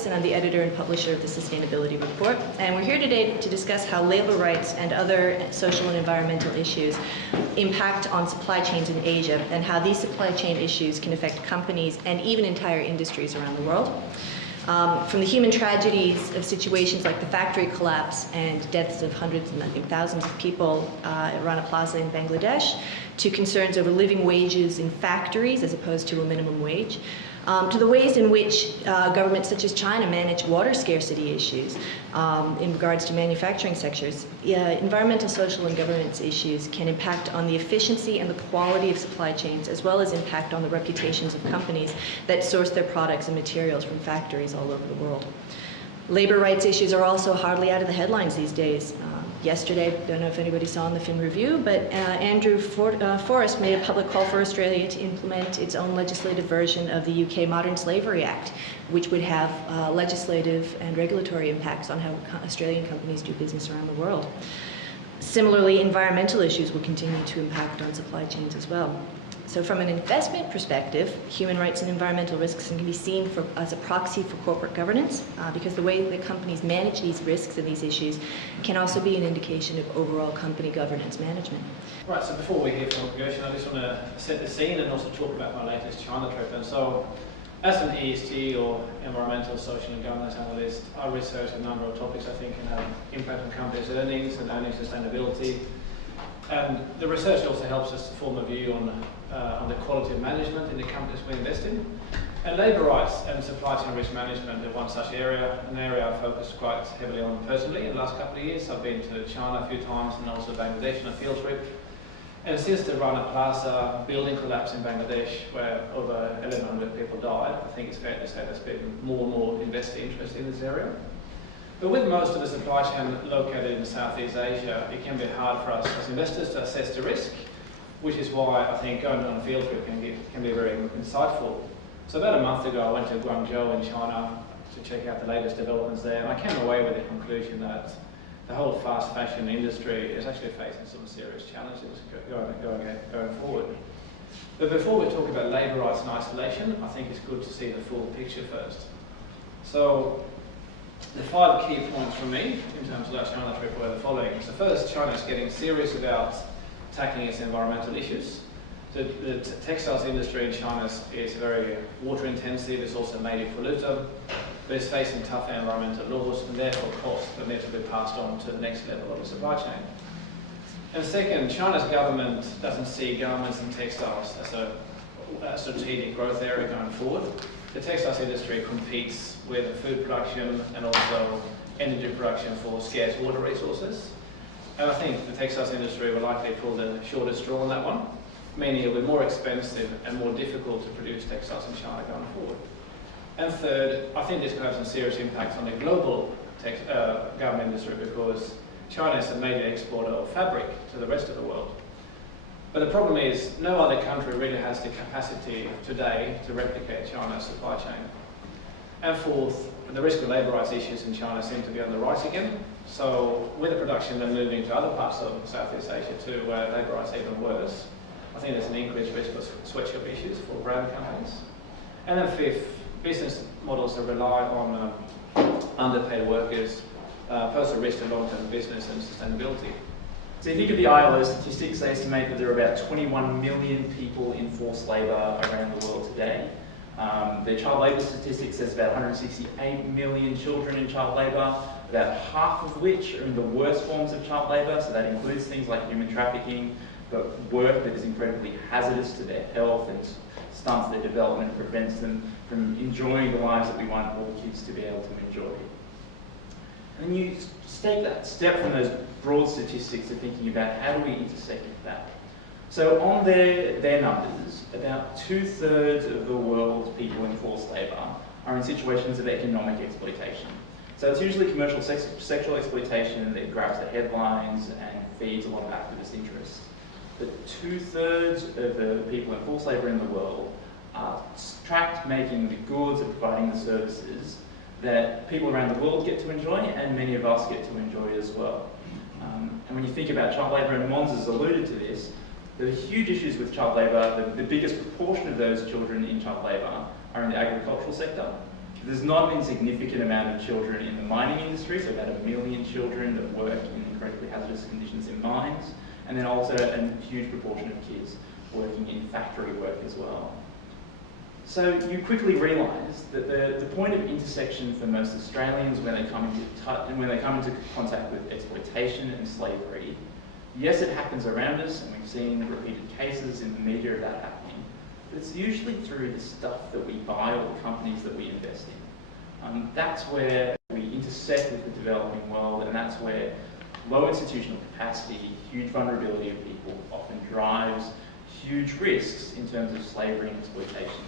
Marcus, and I'm the editor and publisher of the Sustainability Report. And we're here today to discuss how labor rights and other social and environmental issues impact on supply chains in Asia, and how these supply chain issues can affect companies and even entire industries around the world. From the human tragedies of situations like the factory collapse and deaths of hundreds and I think thousands of people at Rana Plaza in Bangladesh, to concerns over living wages in factories as opposed to a minimum wage, to the ways in which governments such as China manage water scarcity issues in regards to manufacturing sectors. Environmental, social, and governance issues can impact on the efficiency and the quality of supply chains, as well as impact on the reputations of companies that source their products and materials from factories all over the world. Labor rights issues are also hardly out of the headlines these days. Yesterday, I don't know if anybody saw in the Fin Review, but Andrew Forrest made a public call for Australia to implement its own legislative version of the UK Modern Slavery Act, which would have legislative and regulatory impacts on how Australian companies do business around the world. Similarly, environmental issues will continue to impact on supply chains as well. So from an investment perspective, human rights and environmental risks can be seen as a proxy for corporate governance, because the way that companies manage these risks and these issues can also be an indication of overall company governance management. Right, so before we hear from Gershon, I just want to set the scene and also talk about my latest China trip. And so, as an ESG or environmental, social and governance analyst, I research a number of topics I think can have impact on companies' earnings and earnings sustainability. And the research also helps us to form a view on the quality of management in the companies we invest in. And labour rights and supply chain risk management are one such area, an area I've focused quite heavily on personally in the last couple of years. I've been to China a few times and also Bangladesh on a field trip. And since the Rana Plaza building collapse in Bangladesh, where over 1,100 people died, I think it's fair to say there's been more and more investor interest in this area. But with most of the supply chain located in Southeast Asia, it can be hard for us as investors to assess the risk, which is why I think going on a field trip can be very insightful. So about a month ago, I went to Guangzhou in China to check out the latest developments there, and I came away with the conclusion that the whole fast fashion industry is actually facing some serious challenges going forward. But before we talk about labour rights in isolation, I think it's good to see the full picture first. So, the 5 key points from me in terms of our China trip were the following. So first, China is getting serious about tackling its environmental issues. So the textiles industry in China is very water intensive, it's also a major polluter, but it's facing tougher environmental laws and therefore costs that need to be passed on to the next level of the supply chain. And second, China's government doesn't see garments and textiles as a strategic growth area going forward. The textiles industry competes with food production and also energy production for scarce water resources. And I think the textiles industry will likely pull the shortest straw on that one, meaning it will be more expensive and more difficult to produce textiles in China going forward. And third, I think this could have some serious impacts on the global garment industry, because China is a major exporter of fabric to the rest of the world. But the problem is, no other country really has the capacity today to replicate China's supply chain. And fourth, the risk of labour rights issues in China seem to be on the rise again. So with the production then moving to other parts of Southeast Asia too, where labour rights are even worse, I think there's an increased risk of sweatshop issues for brand companies. And then fifth, business models that rely on underpaid workers pose a risk to long-term business and sustainability. So if you look at the ILO statistics, they estimate that there are about 21 million people in forced labour around the world today. The child labour statistics says about 168 million children in child labour, about half of which are in the worst forms of child labour, so that includes things like human trafficking, but work that is incredibly hazardous to their health and stunts their development, prevents them from enjoying the lives that we want all kids to be able to enjoy. And then you take that step from those broad statistics to thinking about how do we intersect with that. So on their numbers, about 2/3 of the world's people in forced labour are in situations of economic exploitation. So it's usually commercial sexual exploitation that grabs the headlines and feeds a lot of activist interests. But 2/3 of the people in forced labour in the world are trapped making the goods and providing the services that people around the world get to enjoy and many of us get to enjoy as well. And when you think about child labour, and Mons has alluded to this, there are huge issues with child labour. The biggest proportion of those children in child labour are in the agricultural sector. There's not an insignificant amount of children in the mining industry, so about 1 million children that work in incredibly hazardous conditions in mines, and then also a huge proportion of kids working in factory work as well. So you quickly realise that the point of intersection for most Australians when they come into contact with exploitation and slavery, yes, it happens around us, and we've seen repeated cases in the media of that happening, but it's usually through the stuff that we buy or the companies that we invest in. That's where we intersect with the developing world, and that's where low institutional capacity, huge vulnerability of people often drives huge risks in terms of slavery and exploitation.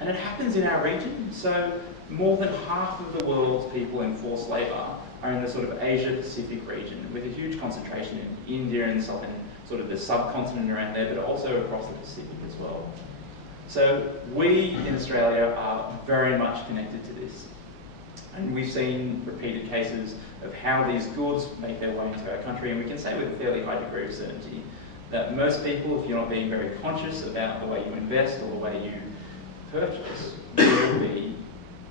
And it happens in our region, so more than half of the world's people in forced labour are in the sort of Asia-Pacific region, with a huge concentration in India and sort of the subcontinent around there, but also across the Pacific as well. So we in Australia are very much connected to this. And we've seen repeated cases of how these goods make their way into our country, and we can say with a fairly high degree of certainty that most people, if you're not being very conscious about the way you invest or the way you purchase, will be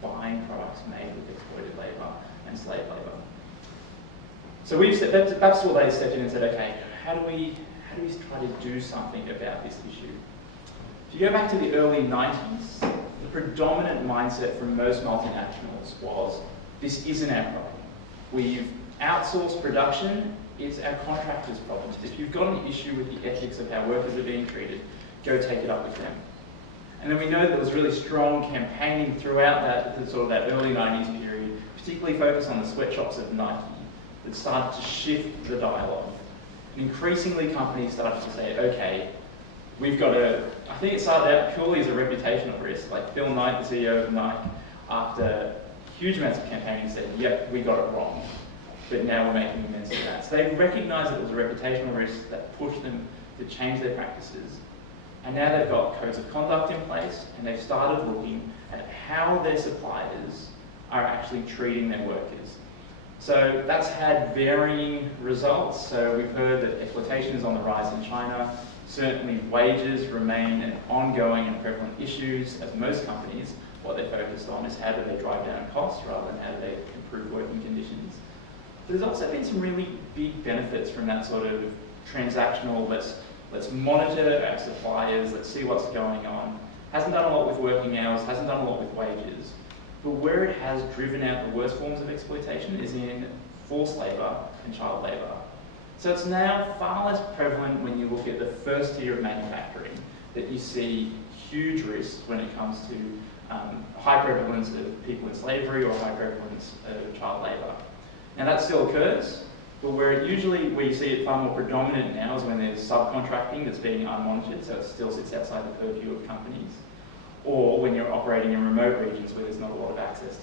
buying products made with exploited labour and slave labour. So we've said, that's what they stepped in and said, okay, how do we try to do something about this issue? If you go back to the early 90s, the predominant mindset from most multinationals was, this isn't our problem. We've outsourced production, it's our contractors' problems. If you've got an issue with the ethics of how workers are being treated, go take it up with them. And then we know that there was really strong campaigning throughout that early 90s period, particularly focused on the sweatshops of Nike, that started to shift the dialogue. And increasingly companies started to say, okay, we've got to, I think it started out purely as a reputational risk, like Phil Knight, the CEO of Nike, after huge amounts of campaigning said, yep, we got it wrong, but now we're making amends for that. So they recognised that it was a reputational risk that pushed them to change their practices. And now they've got codes of conduct in place, and they've started looking at how their suppliers are actually treating their workers. So that's had varying results. So we've heard that exploitation is on the rise in China. Certainly wages remain an ongoing and prevalent issue, as most companies, what they're focused on is how do they drive down costs rather than how do they improve working conditions. But there's also been some really big benefits from that sort of transactional, let's monitor our suppliers, let's see what's going on. Hasn't done a lot with working hours, hasn't done a lot with wages. But where it has driven out the worst forms of exploitation is in forced labour and child labour. So it's now far less prevalent when you look at the first tier of manufacturing that you see huge risks when it comes to high prevalence of people in slavery or high prevalence of child labour. Now that still occurs, but where you see it far more predominant now is when there's subcontracting that's being unmonitored, so it still sits outside the purview of companies, or when you're operating in remote regions where there's not a lot of access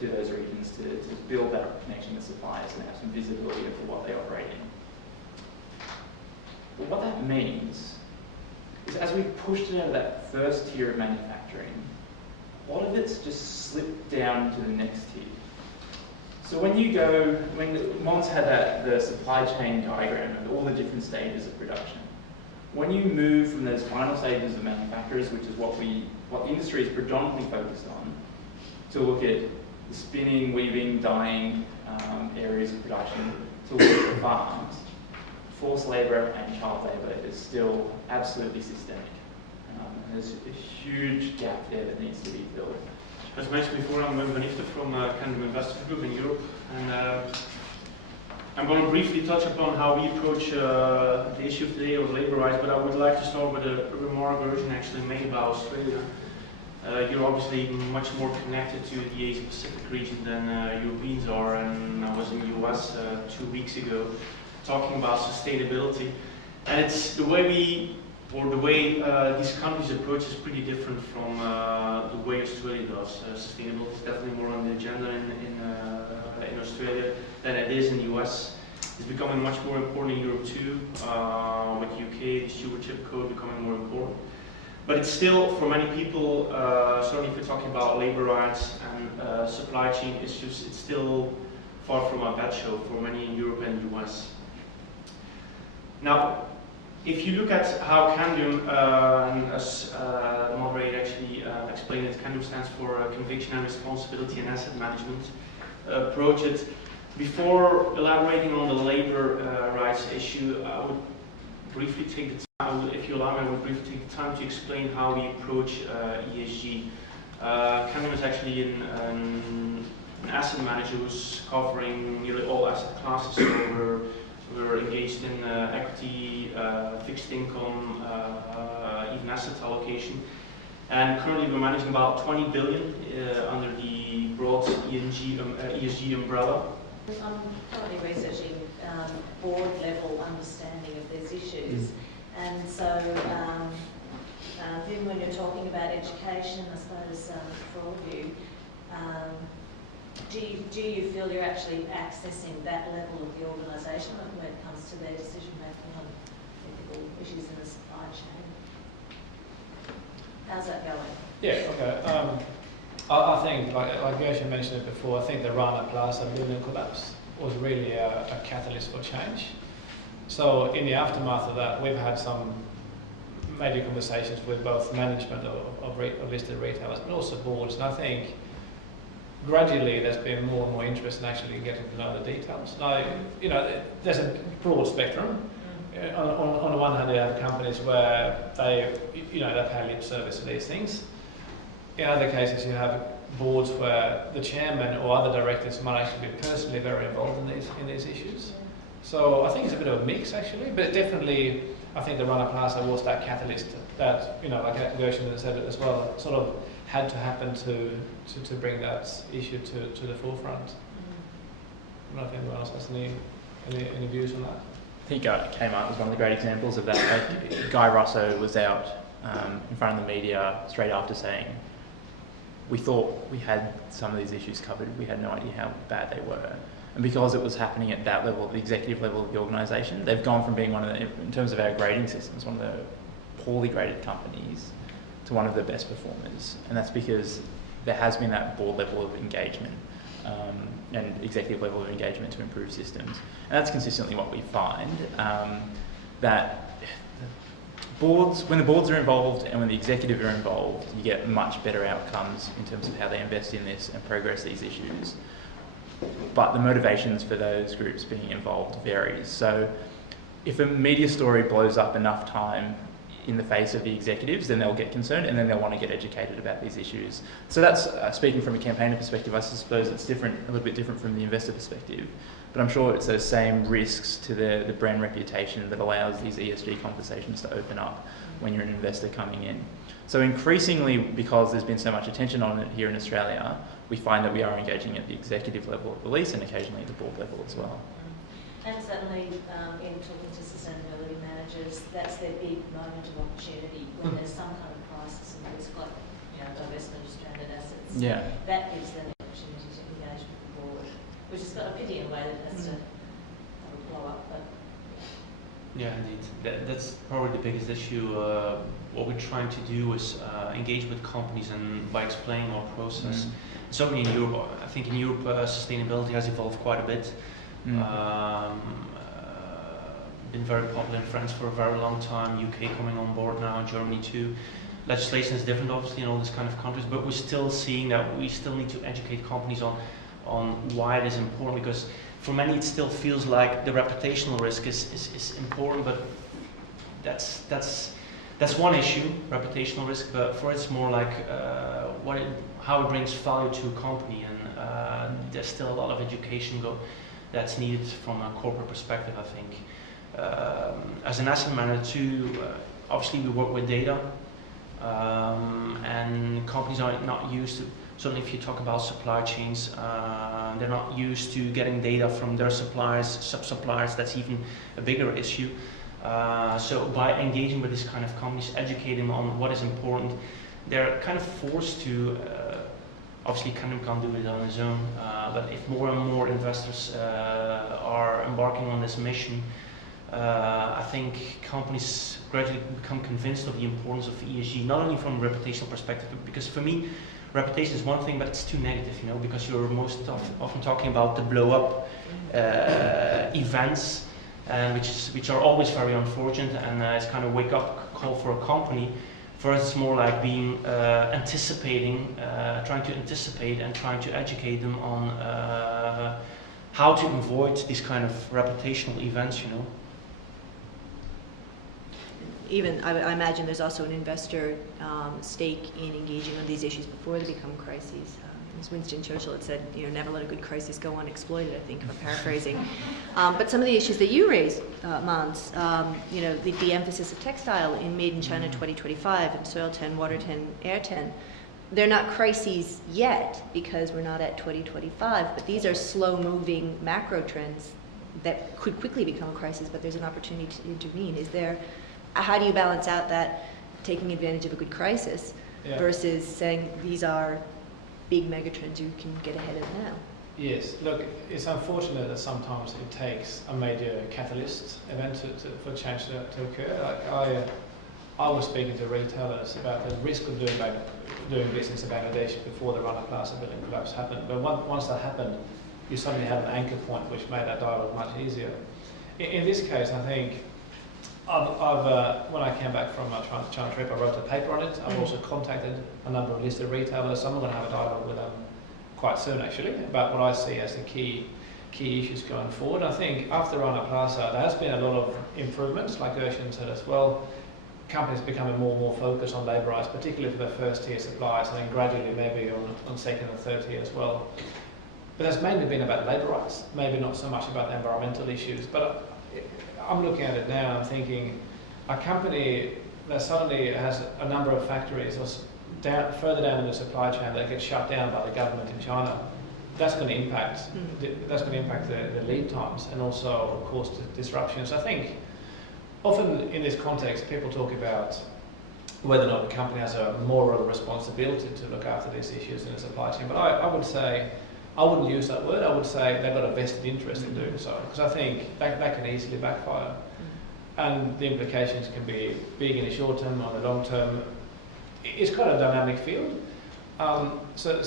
to those regions to build that connection with suppliers and have some visibility into what they operate in. But what that means is as we've pushed it out of that first tier of manufacturing, a lot of it's just slipped down to the next tier. So when Mons had the supply chain diagram of all the different stages of production, when you move from those final stages of manufacturers, which is what the industry is predominantly focused on, to look at the spinning, weaving, dyeing areas of production, to look at the farms, forced labour and child labour is still absolutely systemic. There's a huge gap there that needs to be filled. As mentioned before, I'm Benifte from Canada Investors Group in Europe, and I'm going to briefly touch upon how we approach the issue today of labour rights, but I would like to start with a remark Gershon actually made about Australia. You're obviously much more connected to the Asia-Pacific region than Europeans are, and I was in the US 2 weeks ago talking about sustainability, and it's the way these countries approach is pretty different from the way Australia does. Sustainability is definitely more on the agenda in Australia than it is in the US. It's becoming much more important in Europe too, with UK, the stewardship code becoming more important. But it's still, for many people, certainly if we're talking about labour rights and supply chain issues, it's still far from a bad show for many in Europe and the US. Now, If you look at how Candium, as the moderator actually explained it, Candium stands for Conviction and Responsibility and Asset Management approach it. Before elaborating on the labor rights issue, I would briefly take the time, if you allow me, I would briefly take the time to explain how we approach ESG. Candium is actually an asset manager who's covering nearly all asset classes. So we're engaged in equity, fixed income, even asset allocation. And currently we're managing about 20 billion under the broad ESG umbrella. I'm currently researching board level understanding of these issues, and so then when you're talking about education, I suppose for all of you, do you feel you're actually accessing that level of the organisation when it comes to their decision making on ethical issues in the supply chain? How's that going? Yeah, okay. I think, like Gershon mentioned it before, I think the Rana Plaza building collapse was really a catalyst for change. So in the aftermath of that, we've had some major conversations with both management of listed retailers, but also boards. And I think gradually there's been more and more interest in actually getting to know the details. Now, you know, there's a broad spectrum. On the one hand, you have companies where they pay lip service to these things. In other cases, you have boards where the chairman or other directors might actually be personally very involved in these issues. So I think it's a bit of a mix actually, but definitely I think the Rana Plaza was that catalyst that, you know, like Gershon said as well, sort of had to happen to bring that issue to the forefront. I don't know if anyone else has any views on that. I think Kmart was one of the great examples of that. Like, Guy Russo was out in front of the media straight after saying, we thought we had some of these issues covered, we had no idea how bad they were. And because it was happening at that level, the executive level of the organisation, they've gone from being one of the, in terms of our grading systems, one of the poorly graded companies to one of the best performers. And that's because there has been that board level of engagement and executive level of engagement to improve systems. And that's consistently what we find, that boards, when the boards are involved and when the executive are involved, you get much better outcomes in terms of how they invest in this and progress these issues. But the motivations for those groups being involved varies. So if a media story blows up enough time in the face of the executives, then they'll get concerned and then they'll want to get educated about these issues. So that's, speaking from a campaigner perspective, I suppose it's different, a little bit different from the investor perspective. But I'm sure it's those same risks to the brand reputation that allows these ESG conversations to open up when you're an investor coming in. So increasingly, because there's been so much attention on it here in Australia, we find that we are engaging at the executive level at the least and occasionally at the board level as well. And certainly in talking to sustainability managers, that's their big moment of opportunity when there's some kind of crisis and risk, like, you know, divestment of stranded assets. Yeah. That gives them the opportunity to engage with the board, which has got a pity in a way that has to blow up. But yeah, indeed. That's probably the biggest issue. What we're trying to do is engage with companies and by explaining our process. Certainly in Europe, I think in Europe sustainability has evolved quite a bit. Been very popular in France for a very long time, UK coming on board now, Germany too. Legislation is different obviously in all these kind of countries, but we're still seeing that we still need to educate companies on why it is important, because for many it still feels like the reputational risk is important, but that's one issue, reputational risk, but for it's more like how it brings value to a company, and there's still a lot of education that's needed from a corporate perspective, I think. As an asset manager too, obviously we work with data, and companies are not used to, certainly if you talk about supply chains, they're not used to getting data from their suppliers, sub-suppliers, that's even a bigger issue. So by engaging with this kind of companies, educating them on what is important, they're kind of forced to, obviously Candium can't do it on its own, but if more and more investors are embarking on this mission, I think companies gradually become convinced of the importance of ESG, not only from a reputational perspective, because for me, reputation is one thing, but it's too negative, you know, because you're most often talking about the blow up events, and which are always very unfortunate, and it's kind of wake up call for a company. For us, it's more like being trying to anticipate and trying to educate them on how to avoid these kind of reputational events, you know. Even, I imagine there's also an investor stake in engaging on these issues before they become crises. As Winston Churchill had said, you know, never let a good crisis go unexploited, I think, for paraphrasing. But some of the issues that you raised, Mans, you know, the emphasis of textile in Made in China 2025 and Soil 10, Water 10, Air 10, they're not crises yet because we're not at 2025, but these are slow-moving macro trends that could quickly become a crisis, but there's an opportunity to intervene. How do you balance out that taking advantage of a good crisis versus saying these are big megatrends you can get ahead of now? Yes, look, it's unfortunate that sometimes it takes a major catalyst event for change to occur. Like I was speaking to retailers about the risk of doing business in Bangladesh before the Rana Plaza building collapse happened. But once that happened, you suddenly had an anchor point which made that dialogue much easier. In this case, I think when I came back from my China trip, I wrote a paper on it. I've also contacted a number of listed retailers. So I'm going to have a dialogue with them quite soon, actually, about what I see as the key issues going forward. I think after Rana Plaza, there has been a lot of improvements, like Urshan said as well. Companies becoming more and more focused on labour rights, particularly for the first tier suppliers, and then gradually maybe on second and third tier as well. But that's mainly been about labour rights, maybe not so much about the environmental issues. But I'm looking at it now, I'm thinking, a company that suddenly has a number of factories further down in the supply chain that gets shut down by the government in China, that's going to impact the lead times and also, of course, the disruptions. I think often in this context, people talk about whether or not a company has a moral responsibility to look after these issues in the supply chain. But I would say, I wouldn't use that word. I would say they've got a vested interest in doing so, because I think that can easily backfire. And the implications can be big in the short term, or the long term. It's quite a dynamic field. So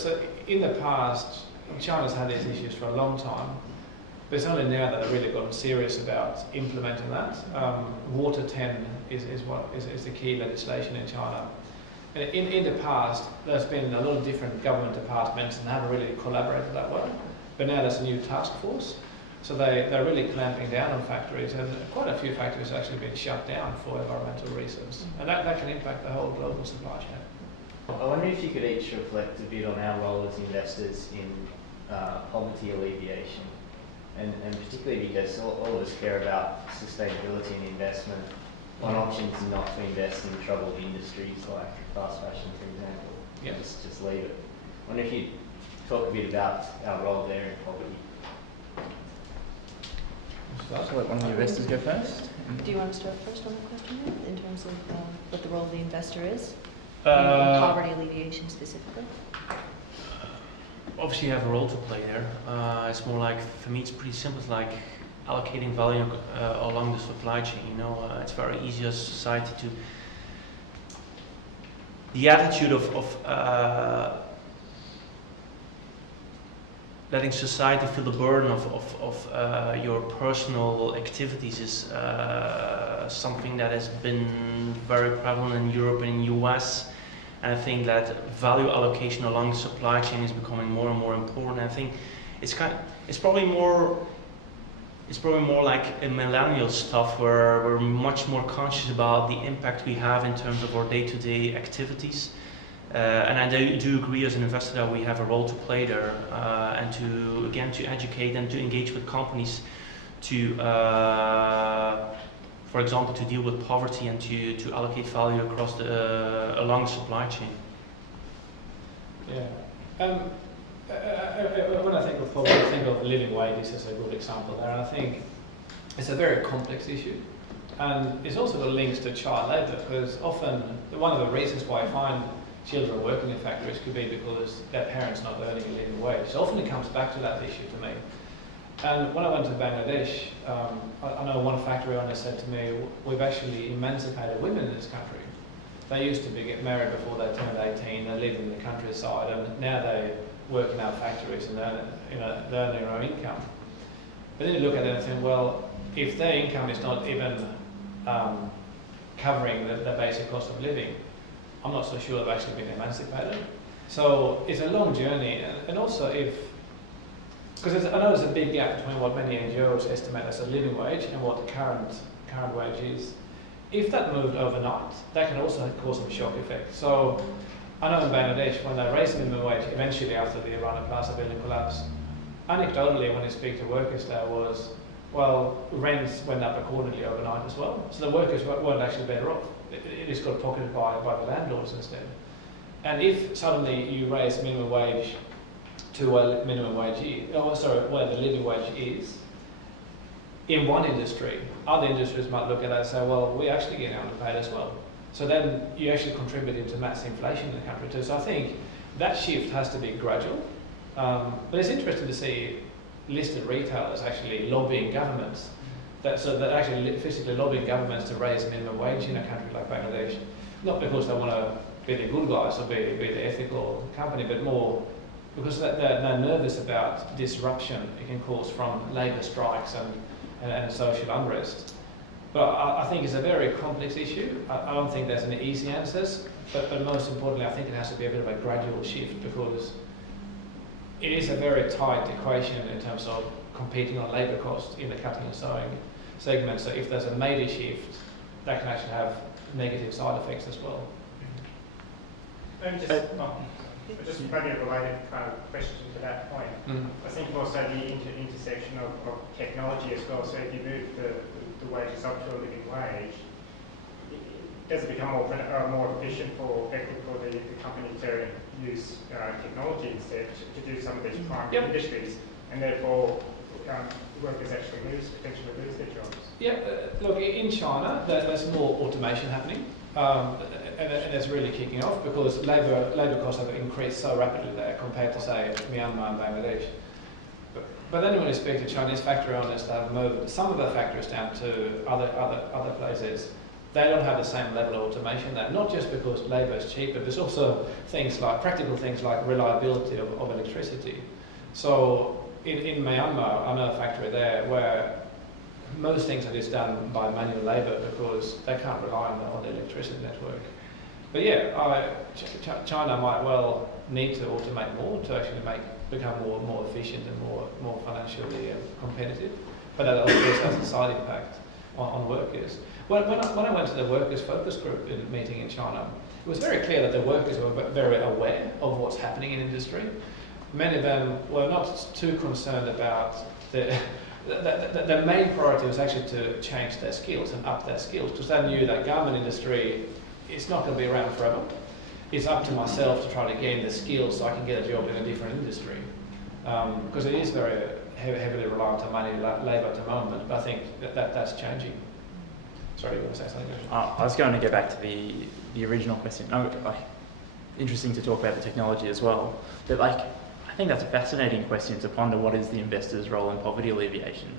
in the past, China's had these issues for a long time, but it's only now that they've really gotten serious about implementing that. Water 10 is the key legislation in China. And in the past, there's been a lot of different government departments and haven't really collaborated that well. But now there's a new task force, so they're really clamping down on factories, and quite a few factories have actually been shut down for environmental reasons, and that can impact the whole global supply chain. I wonder if you could each reflect a bit on our role as investors in poverty alleviation, and particularly because all of us care about sustainability and investment. One option is not to invest in troubled industries like fast fashion, for example. Yeah. Just leave it. I wonder if you'd talk a bit about our role there in poverty. So let one of the investors go first. Do you want to start first on the question, in terms of what the role of the investor is? In poverty alleviation specifically? Obviously you have a role to play there. It's more like, for me it's pretty simple. It's like allocating value along the supply chain. You know, it's very easy as a society to the attitude of letting society feel the burden of your personal activities is something that has been very prevalent in Europe and in US. And I think that value allocation along the supply chain is becoming more and more important. I think it's probably more like a millennial stuff, where we're much more conscious about the impact we have in terms of our day-to-day activities. And I do agree as an investor that we have a role to play there, and to educate and to engage with companies to, for example, to deal with poverty and to allocate value across along the supply chain. Yeah. When I think of poverty, I think of living wages as a good example there. And I think it's a very complex issue, and it's also got links to child labour, because often one of the reasons why I find children are working in factories could be because their parents not earning a living wage. So often it comes back to that issue to me. And when I went to Bangladesh, I know one factory owner said to me, we've actually emancipated women in this country. They used to get married before they turned 18, they lived in the countryside, and now they work in our factories and they're earning their own income. But then you look at it and think, well, if their income is not even covering the basic cost of living, I'm not so sure they've actually been emancipated. So it's a long journey, and also because I know there's a big gap between what many NGOs estimate as a living wage and what the current wage is. If that moved overnight, that can also cause some shock effect. So I know in Bangladesh, when they raised the minimum wage eventually after the Rana Plaza building collapse, anecdotally when you speak to workers there was, well, rents went up accordingly overnight as well. So the workers weren't actually better off. It just got pocketed by the landlords instead. And if suddenly you raise minimum wage to where minimum wage is, where the living wage is, in one industry, other industries might look at that and say, well, we're actually getting underpaid as well. So then you actually contribute to mass inflation in the country too. So I think that shift has to be gradual. But it's interesting to see listed retailers actually lobbying governments, so they're actually physically lobbying governments to raise minimum wage in a country like Bangladesh, not because they want to be the good guys or be the ethical company, but more because they're nervous about disruption it can cause from labour strikes and social unrest. But I think it's a very complex issue. I don't think there's any easy answers, but most importantly, I think it has to be a bit of a gradual shift because it is a very tight equation in terms of competing on labour costs in the cutting and sewing segment. So if there's a major shift, that can actually have negative side effects as well. Maybe just maybe a related kind of question to that point. I think also the intersection of technology as well. So if you move the wages up to a living wage, does it become more efficient for the company to use technology instead to do some of these prime industries, and therefore workers actually potentially lose their jobs? Yeah, look, in China, there's more automation happening, and it's really kicking off because labour costs have increased so rapidly there compared to, say, Myanmar and Bangladesh. But then when you speak to Chinese factory owners that have moved some of their factories down to other places, they don't have the same level of automation there, not just because labour is cheap, but there's also practical things like reliability of electricity. So in Myanmar, I know a factory there where most things are just done by manual labour because they can't rely on the electricity network. But yeah, China might well need to automate more to actually become more efficient and more financially competitive. But that also has a side impact on workers. When I went to the workers' focus group meeting in China, it was very clear that the workers were very aware of what's happening in industry. Many of them were not too concerned about the main priority was actually to change their skills and up their skills because they knew that garment industry is not going to be around forever. It's up to myself to try to gain the skills so I can get a job in a different industry. Because it is very heavily reliant on manual labour at the moment, but I think that's changing. Sorry, you want to say something? I was going to go back to the original question. Interesting to talk about the technology as well. But I think that's a fascinating question to ponder. What is the investor's role in poverty alleviation?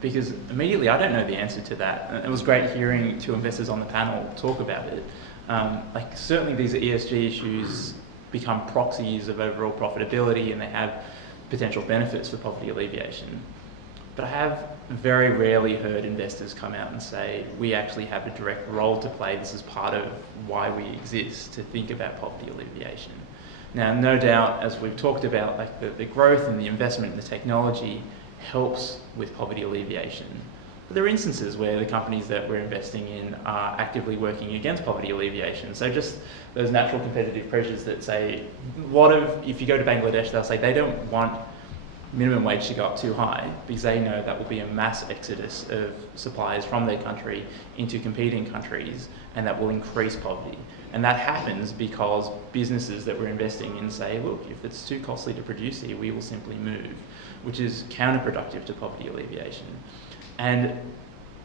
Because immediately I don't know the answer to that. And it was great hearing two investors on the panel talk about it. Certainly these ESG issues become proxies of overall profitability and they have potential benefits for poverty alleviation. But I have very rarely heard investors come out and say, we actually have a direct role to play. This is part of why we exist, to think about poverty alleviation. Now, no doubt, as we've talked about, the growth and the investment in the technology helps with poverty alleviation. But there are instances where the companies that we're investing in are actively working against poverty alleviation. So just those natural competitive pressures that say, if you go to Bangladesh, they'll say they don't want minimum wage to go up too high because they know that will be a mass exodus of suppliers from their country into competing countries and that will increase poverty. And that happens because businesses that we're investing in say, look, if it's too costly to produce here, we will simply move, which is counterproductive to poverty alleviation. And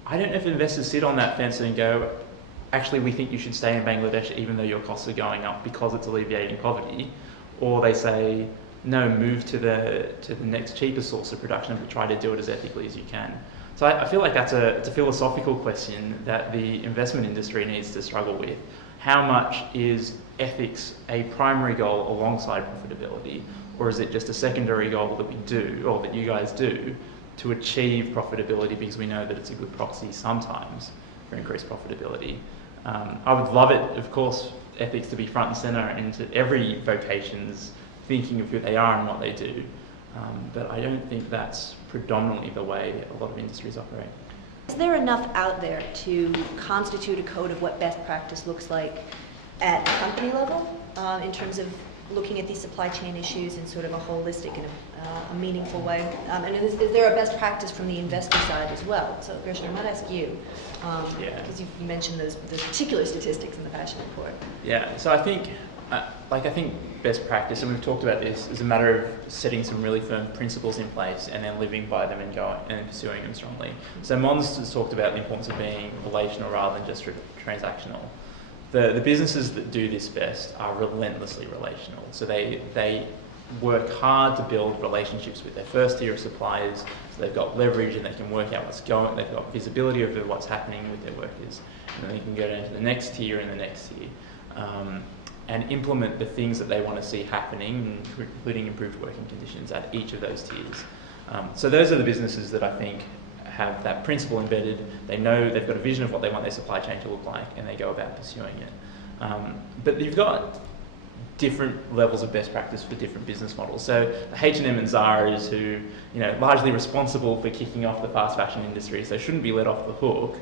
I don't know if investors sit on that fence and go, actually, we think you should stay in Bangladesh even though your costs are going up because it's alleviating poverty, or they say, no, move to the next cheapest source of production but try to do it as ethically as you can. So I feel like it's a philosophical question that the investment industry needs to struggle with. How much is ethics a primary goal alongside profitability, or is it just a secondary goal that we do, or that you guys do, to achieve profitability, because we know that it's a good proxy sometimes for increased profitability. I would love it, of course, ethics to be front and centre into every vocation's thinking of who they are and what they do. But I don't think that's predominantly the way a lot of industries operate. Is there enough out there to constitute a code of what best practice looks like at company level in terms of looking at these supply chain issues in sort of a holistic and a meaningful way? And is there a best practice from the investor side as well? So, Gershon, I might ask you, because you mentioned those particular statistics in the Passion Report. Yeah, so I think best practice, and we've talked about this, is a matter of setting some really firm principles in place and then living by them and pursuing them strongly. So Mons has talked about the importance of being relational rather than just transactional. The businesses that do this best are relentlessly relational. So they work hard to build relationships with their first tier of suppliers, so they've got leverage and they can work out what's going, they've got visibility over what's happening with their workers, and then they can go down to the next tier and the next tier. And implement the things that they want to see happening, including improved working conditions at each of those tiers. So those are the businesses that I think have that principle embedded. They know they've got a vision of what they want their supply chain to look like, and they go about pursuing it. But you've got different levels of best practice for different business models. So H&M and Zara's, who largely responsible for kicking off the fast fashion industry, so shouldn't be let off the hook,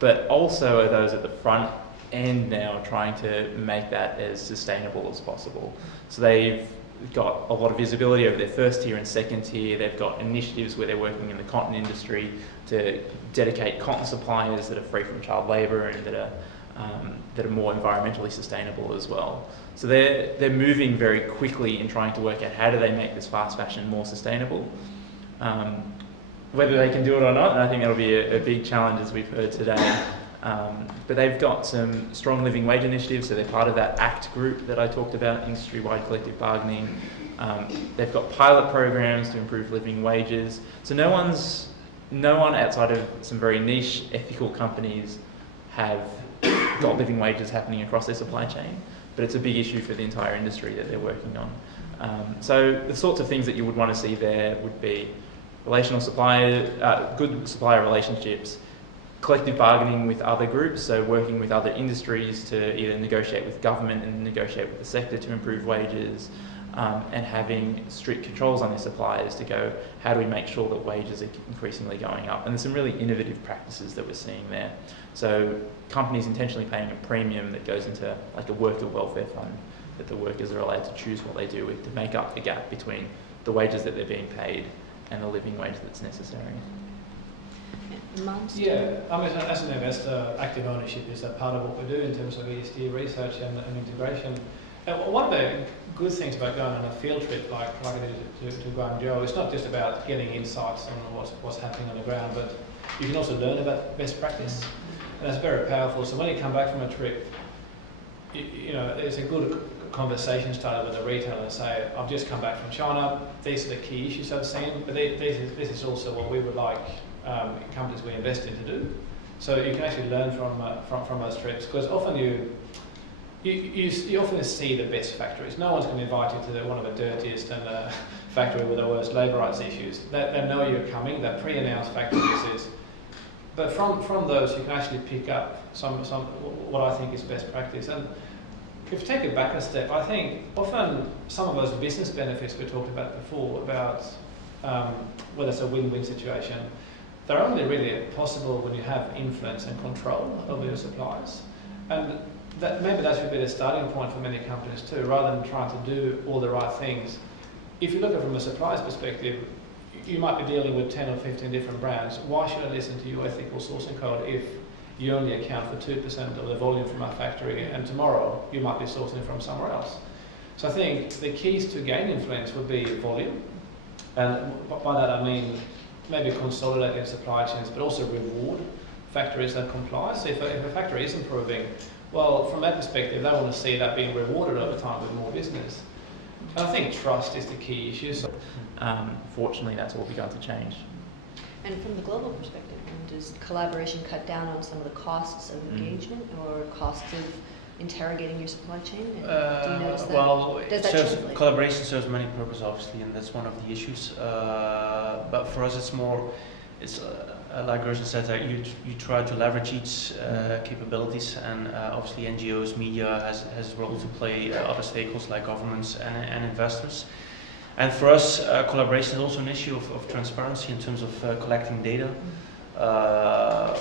but also are those at the front end now trying to make that as sustainable as possible. So they've got a lot of visibility over their first tier and second tier. They've got initiatives where they're working in the cotton industry to dedicate cotton suppliers that are free from child labour and that are more environmentally sustainable as well. So they're moving very quickly in trying to work out how do they make this fast fashion more sustainable. Whether they can do it or not, and I think that'll be a big challenge, as we've heard today. But they've got some strong living wage initiatives, so they're part of that ACT group that I talked about, industry-wide collective bargaining. They've got pilot programs to improve living wages. So no one outside of some very niche ethical companies have got living wages happening across their supply chain, but it's a big issue for the entire industry that they're working on. So the sorts of things that you would want to see there would be relational supplier, good supplier relationships, collective bargaining with other groups, so working with other industries to either negotiate with government and negotiate with the sector to improve wages, and having strict controls on their suppliers to go, how do we make sure that wages are increasingly going up? And there's some really innovative practices that we're seeing there. So companies intentionally paying a premium that goes into like a worker welfare fund that the workers are allowed to choose what they do with to make up the gap between the wages that they're being paid and the living wage that's necessary. Yeah, I mean, as an investor, active ownership is a part of what we do in terms of ESG research and integration. And one of the good things about going on a field trip like I did to Guangzhou, it's not just about getting insights on what's happening on the ground, but you can also learn about best practice, and that's very powerful. So when you come back from a trip, it's a good conversation started with a retailer and say, I've just come back from China, these are the key issues I've seen, but this is also what we would like companies we invest in to do. So you can actually learn from those trips, because often you often see the best factories. No one's going to invite you to one of the dirtiest and the factory with the worst labour rights issues. They know you're coming, they're pre-announced factory visits. But from those you can actually pick up some what I think is best practice. And if you take it back a step, I think often some of those business benefits we talked about before, about whether it's a win-win situation, they're only really possible when you have influence and control over your suppliers. And maybe that should be the starting point for many companies too, rather than trying to do all the right things. If you look at it from a supplier's perspective, you might be dealing with 10 or 15 different brands. Why should I listen to your ethical sourcing code if you only account for 2% of the volume from our factory, and tomorrow you might be sourcing from somewhere else? So I think the keys to gain influence would be volume, and by that I mean maybe consolidating supply chains, but also reward factories that comply. So if a factory is improving, well, from that perspective, they want to see that being rewarded over time with more business. And I think trust is the key issue. So, fortunately, that's all begun to change. And from the global perspective, does collaboration cut down on some of the costs of engagement or costs interrogating your supply chain? And do you notice that? Well, Does that translate? collaboration serves many purposes, obviously, and that's one of the issues. But for us, it's more, it's like Gershon said, that you try to leverage each capabilities, and obviously NGOs, media has a role to play, other stakeholders like governments and investors. And for us, collaboration is also an issue of transparency in terms of collecting data.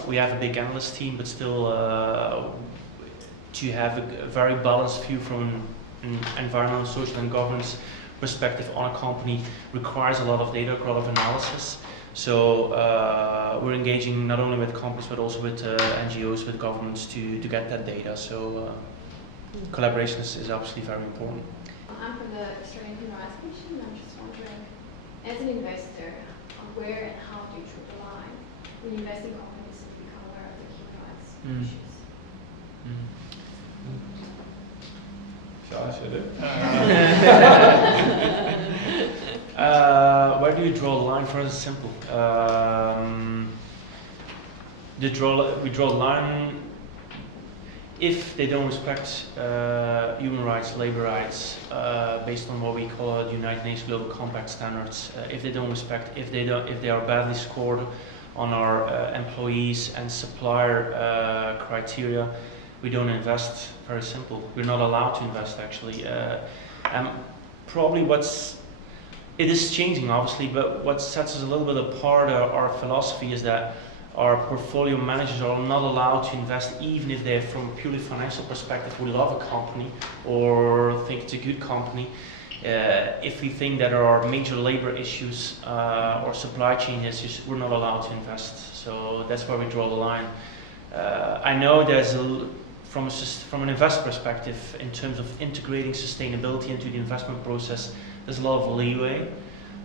We have a big analyst team, but still to have a very balanced view from an environmental, social and governance perspective on a company requires a lot of data, a lot of analysis. So we're engaging not only with companies but also with NGOs, with governments to get that data. So collaboration is obviously very important. I'm from the Australian Human Rights Commission, and I'm just wondering, as an investor, where and how do you draw the line when you invest in companies that become aware of the human rights issues? Where do you draw the line? For us, it's simple. We draw the line if they don't respect human rights, labor rights, based on what we call the United Nations Global Compact standards. If they don't respect, if they are badly scored on our employees and supplier criteria, we don't invest. Very simple. We're not allowed to invest, actually. And probably it is changing, obviously, but what sets us a little bit apart, our philosophy, is that our portfolio managers are not allowed to invest, even if they, from a purely financial perspective, we love a company or think it's a good company. If we think that there are major labor issues or supply chain issues, we're not allowed to invest. So that's where we draw the line. I know there's from an investor perspective, in terms of integrating sustainability into the investment process, there's a lot of leeway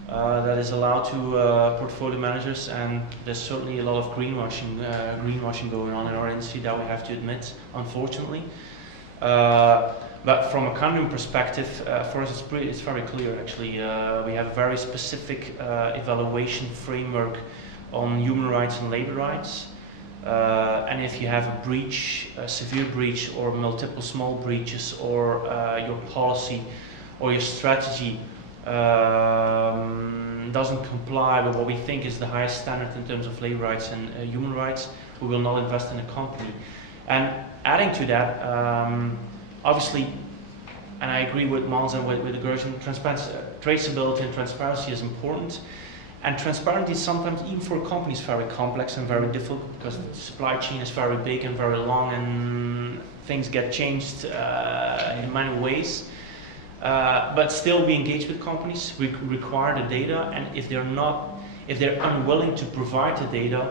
that is allowed to portfolio managers, and there's certainly a lot of greenwashing going on in our industry that we have to admit, unfortunately. But from a accounting perspective, for us it's very clear, actually. We have a very specific evaluation framework on human rights and labor rights. And if you have a breach, a severe breach, or multiple small breaches, or your policy or your strategy doesn't comply with what we think is the highest standard in terms of labor rights and human rights, we will not invest in a company. And adding to that, obviously, and I agree with Mons and with the Gershon, traceability and transparency is important. And transparency sometimes, even for a company, is very complex and very difficult, because the supply chain is very big and very long, and things get changed in many ways. But still, we engage with companies. We require the data, and if they're unwilling to provide the data,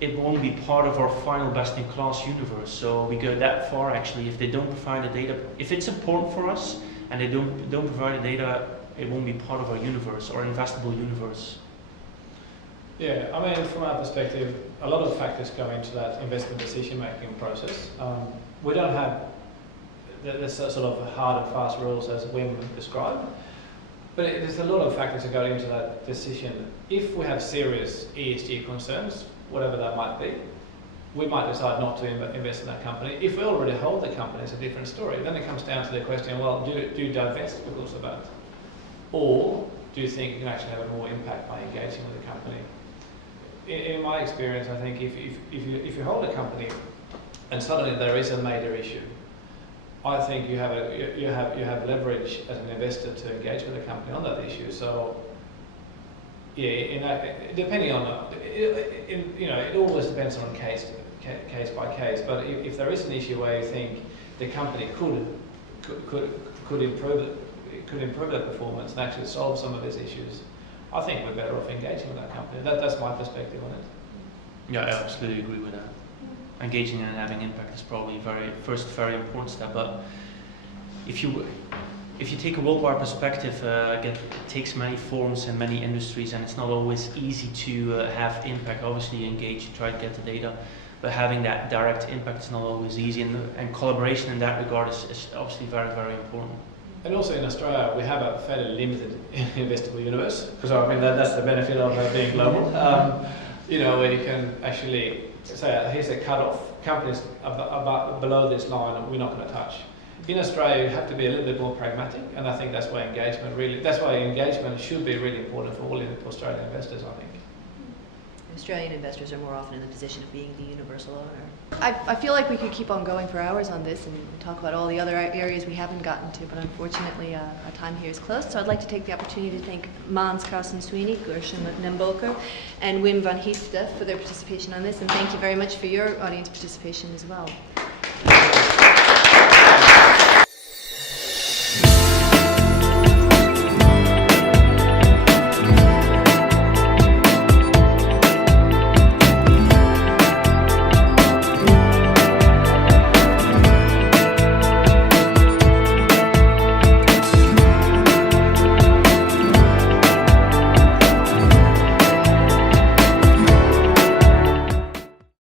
it won't be part of our final best-in-class universe. So we go that far, actually. If they don't provide the data, if it's important for us and they don't provide the data, it won't be part of our universe, our investable universe. Yeah, I mean, from our perspective, a lot of factors go into that investment decision-making process. We don't have the sort of hard and fast rules as Wim described, but there's a lot of factors that go into that decision. If we have serious ESG concerns, whatever that might be, we might decide not to invest in that company. If we already hold the company, it's a different story. Then it comes down to the question, well, do you divest because of that? Or do you think you can actually have a more impact by engaging with the company? In my experience, I think if you hold a company and suddenly there is a major issue, I think you have leverage as an investor to engage with the company on that issue. So yeah, depending on it always depends on case by case. But if there is an issue where you think the company could improve their performance and actually solve some of these issues, I think we're better off engaging with that company. That's my perspective on it. Yeah, I absolutely agree with that. Engaging and having impact is probably very important step. But if you take a worldwide perspective, it takes many forms and many industries, and it's not always easy to have impact. Obviously, engage, try to get the data, but having that direct impact is not always easy. And collaboration in that regard is obviously very, very important. And also in Australia, we have a fairly limited investable universe, because I mean that's the benefit of being global. Where you can actually say here's a cut-off. Companies below this line we're not going to touch. In Australia, you have to be a little bit more pragmatic, and I think that's why engagement should be really important for all Australian investors, I think. Australian investors are more often in the position of being the universal owner. I feel like we could keep on going for hours on this and talk about all the other areas we haven't gotten to, but unfortunately our time here is closed. So I'd like to take the opportunity to thank Mans Carson Sweeney, Gershon Nembolker, and Wim van Hiefte for their participation on this, and thank you very much for your audience participation as well.